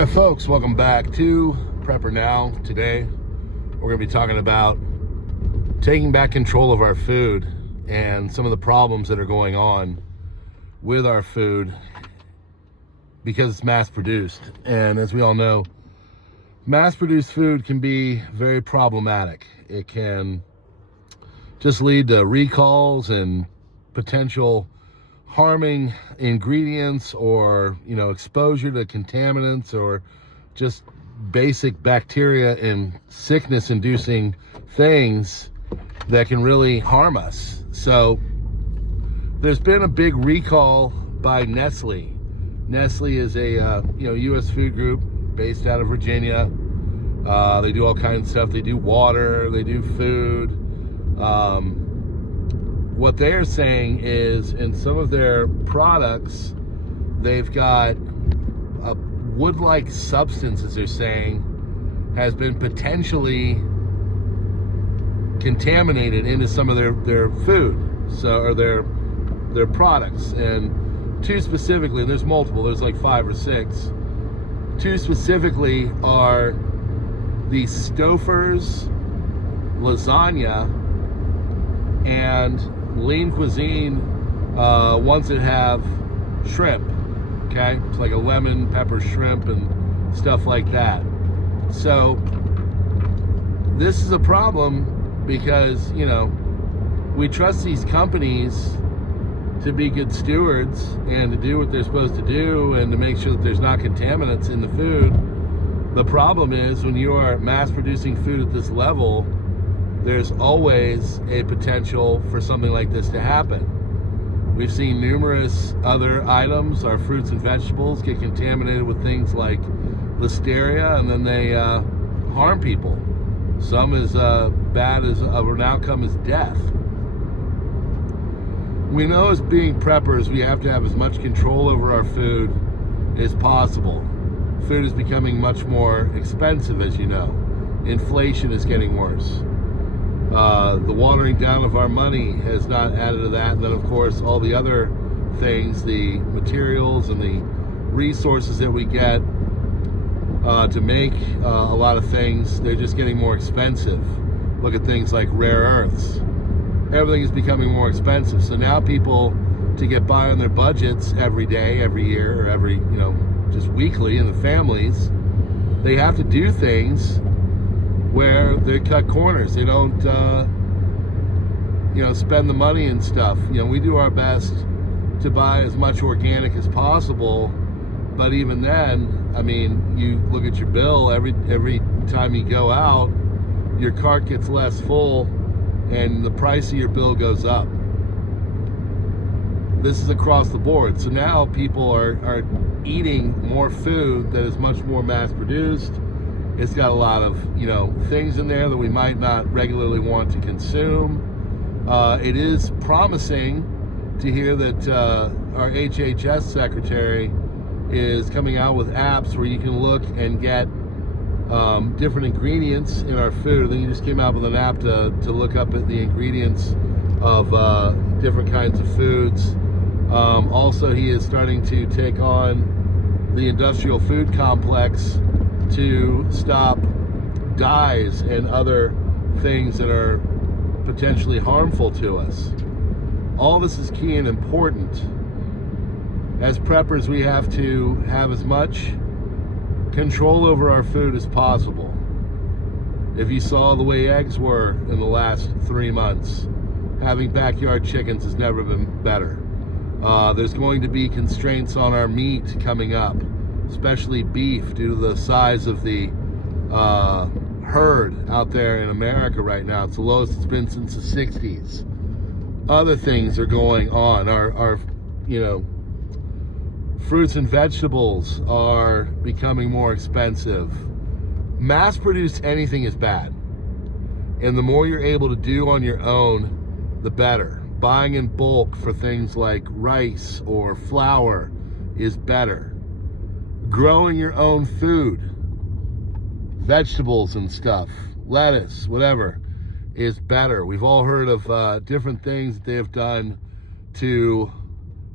right, folks, welcome back to PrepperNow. Today, we're going to be talking about taking back control of our food and some of the problems that are going on with our food because it's mass-produced. And as we all know, mass-produced food can be very problematic. It can just lead to recalls and potential harming ingredients, or exposure to contaminants, or just basic bacteria and sickness inducing things that can really harm us. So there's been a big recall by Nestle. Nestle is a US food group based out of Virginia. They do all kinds of stuff. They do water, they do food. What they're saying is, in some of their products, they've got a wood-like substance, as they're saying, has been potentially contaminated into some of their food, or their products. And two specifically, and there's multiple, there's like 5 or 6. Two specifically are the Stouffer's lasagna and Lean Cuisine ones that have shrimp. Okay, it's like a lemon pepper shrimp and stuff like that. So this is a problem because we trust these companies to be good stewards and to do what they're supposed to do and to make sure that there's not contaminants in the food. The problem is, when you are mass producing food at this level, there's always a potential for something like this to happen. We've seen numerous other items, our fruits and vegetables, get contaminated with things like listeria, and then they harm people. Some as bad as of an outcome as death. We know, as being preppers, we have to have as much control over our food as possible. Food is becoming much more expensive, as you know. Inflation is getting worse. The watering down of our money has not added to that. And then, of course, all the other things, the materials and the resources that we get to make a lot of things, they're just getting more expensive. Look at things like rare earths. Everything is becoming more expensive. So now people, to get by on their budgets every day, every year, or every, just weekly in the families, they have to do things where they cut corners. They don't, spend the money and stuff. We do our best to buy as much organic as possible, but even then, I mean, you look at your bill every time you go out, your cart gets less full, and the price of your bill goes up. This is across the board. So now people are eating more food that is much more mass-produced. It's got a lot of, things in there that we might not regularly want to consume. It is promising to hear that our HHS secretary is coming out with apps where you can look and get different ingredients in our food. Then he just came out with an app to look up at the ingredients of different kinds of foods. Also, he is starting to take on the industrial food complex to stop dyes and other things that are potentially harmful to us. All this is key and important. As preppers, we have to have as much control over our food as possible. If you saw the way eggs were in the last 3 months, having backyard chickens has never been better. There's going to be constraints on our meat coming up, especially beef, due to the size of the herd out there in America right now. It's the lowest it's been since the 60s. Other things are going on. Our fruits and vegetables are becoming more expensive. Mass-produced anything is bad. And the more you're able to do on your own, the better. Buying in bulk for things like rice or flour is better. Growing your own food, vegetables and stuff, lettuce, whatever, is better. We've all heard of different things that they have done to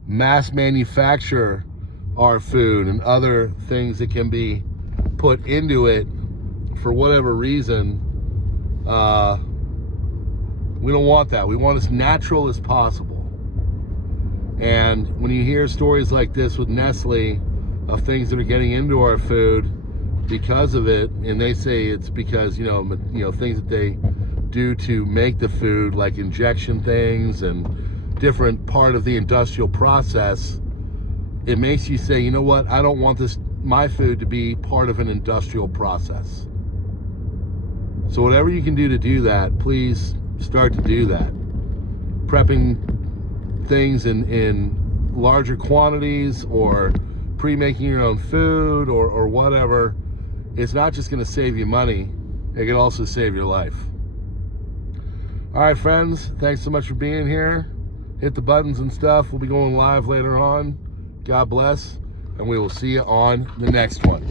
mass manufacture our food and other things that can be put into it for whatever reason. We don't want that. We want as natural as possible. And when you hear stories like this with Nestle of things that are getting into our food because of it, and they say it's because, you know, things that they do to make the food, like injection things and different part of the industrial process, it makes you say, you know what, I don't want my food to be part of an industrial process. So whatever you can do to do that, please start to do that. Prepping things in larger quantities, or pre-making your own food, or whatever, it's not just going to save you money, it can also save your life. All right, friends, thanks so much for being here. Hit the buttons and stuff. We'll be going live later on. God bless, and we will see you on the next one.